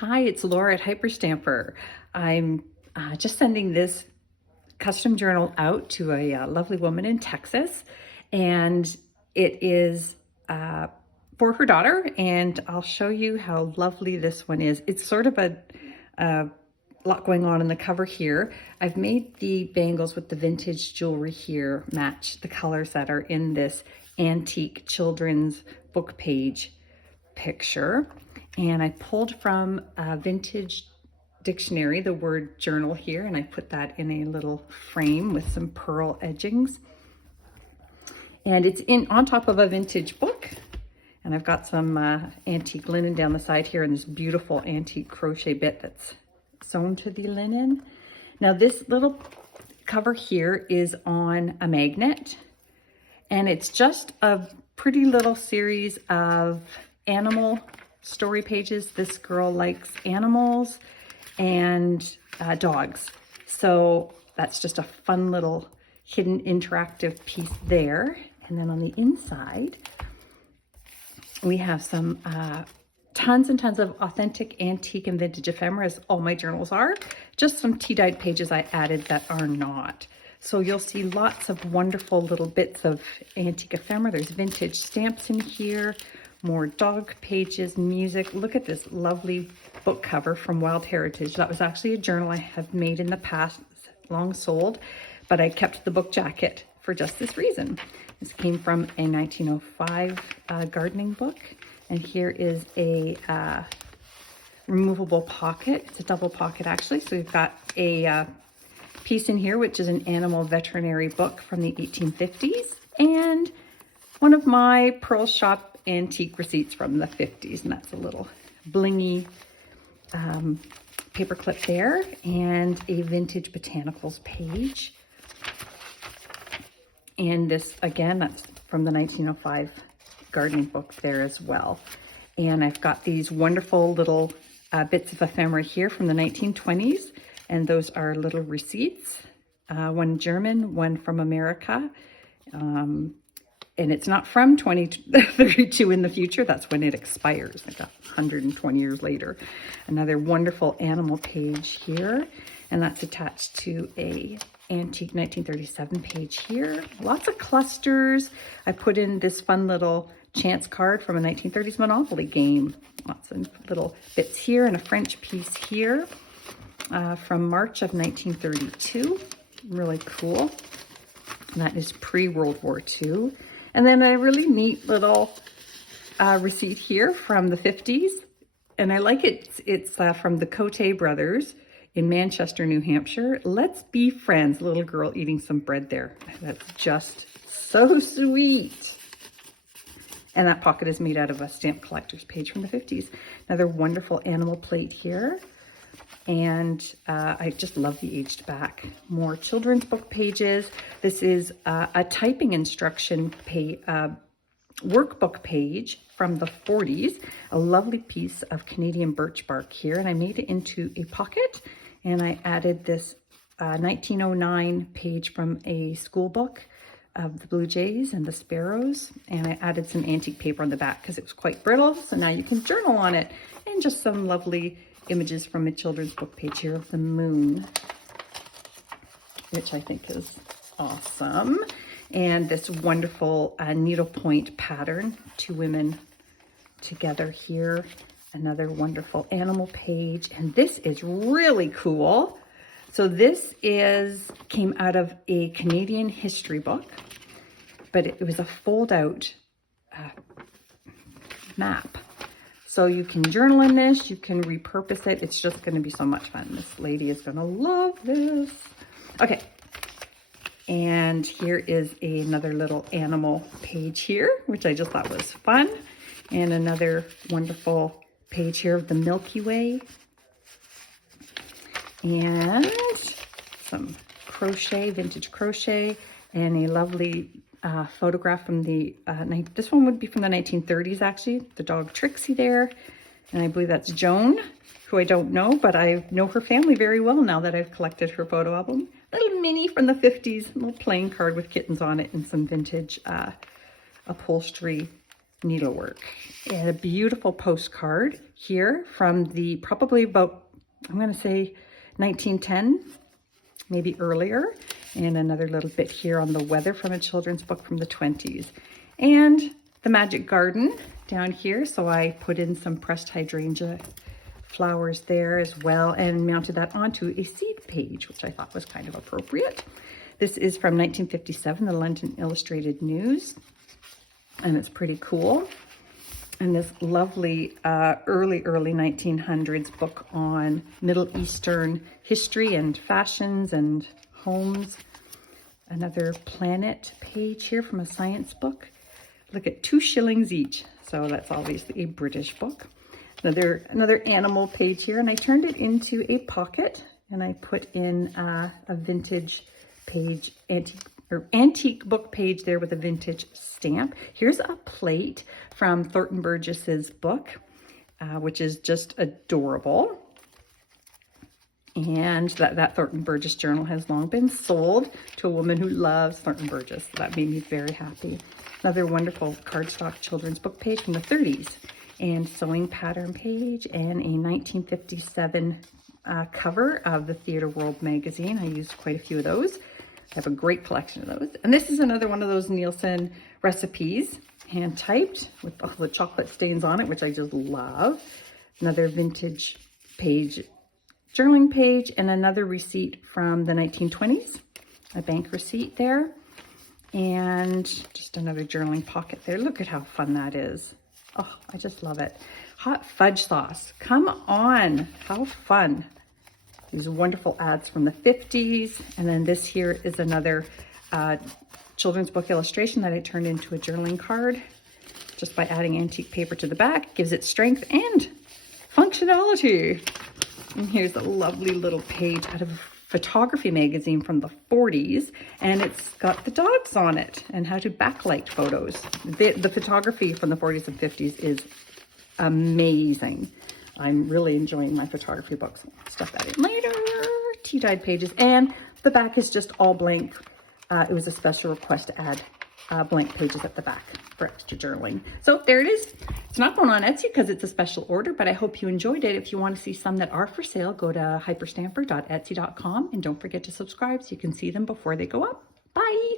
Hi, it's Laura at Hyperstamper. I'm just sending this custom journal out to a lovely woman in Texas, and it is for her daughter, and I'll show you how lovely this one is. It's sort of a lot going on in the cover here. I've made the bangles with the vintage jewelry here match the colors that are in this antique children's book page picture. And I pulled from a vintage dictionary the word journal here, and I put that in a little frame with some pearl edgings. And it's on top of a vintage book. And I've got some antique linen down the side here, and this beautiful antique crochet bit that's sewn to the linen. Now this little cover here is on a magnet, and it's just a pretty little series of animal story pages. This girl likes animals and dogs. So that's just a fun little hidden interactive piece there. And then on the inside, we have some tons and tons of authentic antique and vintage ephemera, as all my journals are. Just some tea-dyed pages I added that are not. So you'll see lots of wonderful little bits of antique ephemera. There's vintage stamps in here, more dog pages, music. Look at this lovely book cover from Wild Heritage. That was actually a journal I have made in the past, long sold, but I kept the book jacket for just this reason. This came from a 1905 gardening book, and here is a removable pocket. It's a double pocket actually. So we've got a piece in here, which is an animal veterinary book from the 1850s, and one of my Pearl Shop antique receipts from the 50s, and that's a little blingy paper clip there, and a vintage botanicals page. And this, again, that's from the 1905 gardening book there as well. And I've got these wonderful little bits of ephemera here from the 1920s, and those are little receipts, one German, one from America. And it's not from 2032 in the future. That's when it expires, like 120 years later. Another wonderful animal page here, and that's attached to a antique 1937 page here. Lots of clusters. I put in this fun little chance card from a 1930s Monopoly game. Lots of little bits here, and a French piece here from March of 1932. Really cool. And that is pre-World War II. And then a really neat little receipt here from the 50s. And I like it. It's from the Cote brothers in Manchester, New Hampshire. Let's be friends. Little girl eating some bread there. That's just so sweet. And that pocket is made out of a stamp collector's page from the 50s. Another wonderful animal plate here. And I just love the aged back. More children's book pages. This is a typing instruction workbook page from the 40s. A lovely piece of Canadian birch bark here. And I made it into a pocket. And I added this 1909 page from a school book of the Blue Jays and the Sparrows. And I added some antique paper on the back because it was quite brittle. So now you can journal on it. And just some lovely images from a children's book page here of the moon, which I think is awesome. And this wonderful needlepoint pattern, two women together here. Another wonderful animal page. And this is really cool. So this came out of a Canadian history book, but it was a fold out map. So you can journal in this, you can repurpose it. It's just going to be so much fun. This lady is going to love this. Okay. And here is another little animal page here, which I just thought was fun. And another wonderful page here of the Milky Way. And some crochet, vintage crochet, and a lovely photograph from the, this one would be from the 1930s actually, the dog Trixie there. And I believe that's Joan, who I don't know, but I know her family very well now that I've collected her photo album. Little mini from the 50s, little playing card with kittens on it, and some vintage upholstery needlework. And a beautiful postcard here from the probably about, I'm going to say 1910, maybe earlier. And another little bit here on the weather from a children's book from the 20s. And the Magic Garden down here. So I put in some pressed hydrangea flowers there as well and mounted that onto a seed page, which I thought was kind of appropriate. This is from 1957, the London Illustrated News, and it's pretty cool. And this lovely early 1900s book on Middle Eastern history and fashions and homes. Another planet page here from a science book. Look at 2 shillings each. So that's obviously a British book. Another animal page here, and I turned it into a pocket, and I put in a vintage page, antique book page there with a vintage stamp. Here's a plate from Thornton Burgess's book, which is just adorable. And that Thornton Burgess journal has long been sold to a woman who loves Thornton Burgess. That made me very happy. Another wonderful cardstock children's book page from the 30s. And sewing pattern page and a 1957 cover of the Theatre World magazine. I used quite a few of those. I have a great collection of those. And this is another one of those Nielsen recipes, hand typed with all the chocolate stains on it, which I just love. Another vintage page, journaling page, and another receipt from the 1920s, a bank receipt there. And just another journaling pocket there. Look at how fun that is. Oh, I just love it. Hot fudge sauce. Come on. How fun. These wonderful ads from the 50s. And then this here is another children's book illustration that I turned into a journaling card just by adding antique paper to the back. Gives it strength and functionality. And here's a lovely little page out of a photography magazine from the 40s, and it's got the dogs on it and how to backlight photos. The photography from the 40s and 50s is amazing. I'm really enjoying my photography books. I'll stuff that in later. Tea-dyed pages, and the back is just all blank. It was a special request to add blank pages at the back for extra journaling. So there it is. It's not going on Etsy because it's a special order, but I hope you enjoyed it. If you want to see some that are for sale, go to hyperstamper.etsy.com and don't forget to subscribe so you can see them before they go up. Bye.